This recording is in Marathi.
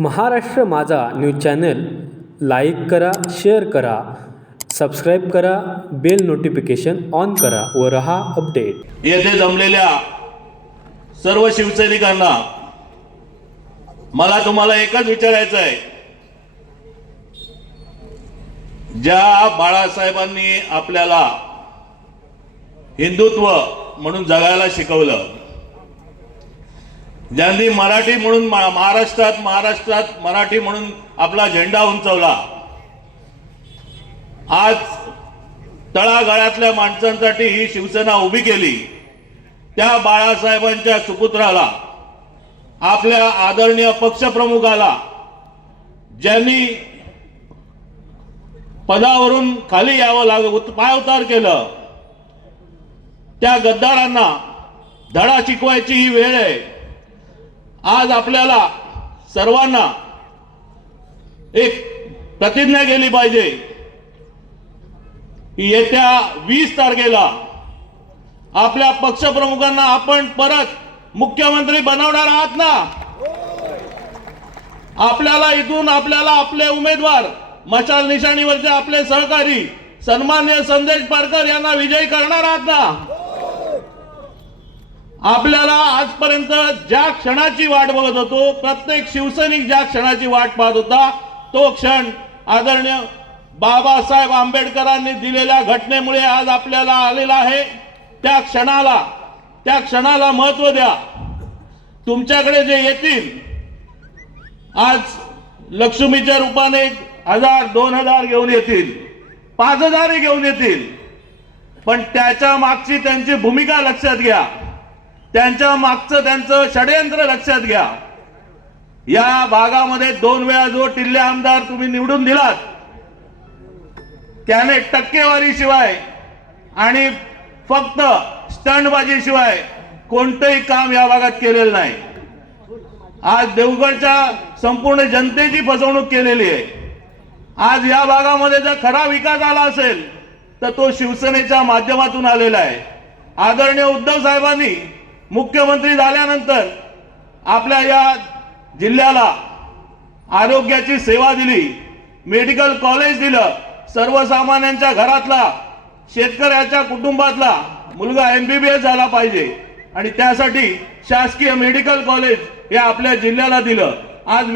Maharashtra Majha news channel like करा शेअर करा सबस्क्राईब करा बेल नोटिफिकेशन ऑन करा व रहा अपडेट. येथे जमलेल्या सर्व शिवसैनिकांना मला तुम्हाला एकच विचारायचं आहे. ज्या बाळासाहेबांनी आपल्याला हिंदुत्व म्हणून जगायला शिकवलं ज्यांनी मराठी म्हणून महाराष्ट्रात महाराष्ट्रात मराठी म्हणून आपला झेंडा उंचवला. आज तळागाळातल्या माणसांसाठी ही शिवसेना उभी केली. त्या बाळासाहेबांच्या सुपुत्राला आपल्या आदरणीय पक्षप्रमुखाला ज्यांनी पदावरून खाली यावं लागत पायउतार केलं त्या गद्दारांना धडा शिकवायची ही वेळ आहे. आज आपल्याला सर्वांना एक प्रतिज्ञा केली पाहिजे की येत्या वीस तारखेला आपल्या पक्षप्रमुखांना आपण परत मुख्यमंत्री बनवणार आहात ना? आपल्याला इथून आपल्याला आपले उमेदवार मशाल निशाणीवरचे आपले सहकारी सन्मान्य संदेश पारकर यांना विजयी करणार आहात ना? आपल्याला आजपर्यंत ज्या क्षणाची वाट बघत होतो प्रत्येक शिवसैनिक ज्या क्षणाची वाट पाहत होता तो क्षण आदरणीय बाबासाहेब आंबेडकरांनी दिलेल्या घटनेमुळे आज आपल्याला आलेला आहे. त्या क्षणाला त्या क्षणाला महत्त्व द्या. तुमच्याकडे जे येतील आज लक्ष्मीच्या रूपाने हजार दोन हजार घेऊन येतील पाच हजारही घेऊन येतील. पण त्याच्या मागची त्यांची भूमिका लक्षात घ्या. त्यांच्या मागचं त्यांचं षडयंत्र लक्षात घ्या. या भागामध्ये दोन वेळा जो टिल्ले आमदार तुम्ही निवडून दिलात त्याने टक्केवारी शिवाय आणि फक्त स्टंटबाजी शिवाय कोणतंही काम या भागात केलेलं नाही. आज देवगडच्या संपूर्ण जनतेची फसवणूक केलेली आहे. आज या भागामध्ये जर खरा विकास आला असेल तर तो शिवसेनेच्या माध्यमातून आलेला आहे. आदरणीय उद्धव साहेबांनी मुख्यमंत्री झाल्यानंतर आपल्या या जिल्ह्याला आरोग्याची सेवा दिली मेडिकल कॉलेज दिलं सर्वसामान्यांच्या घरातला शेतकऱ्याच्या कुटुंबातला मुलगा एमबीबीएस झाला पाहिजे आणि त्यासाठी शासकीय मेडिकल कॉलेज हे आपल्या जिल्ह्याला दिलं. आज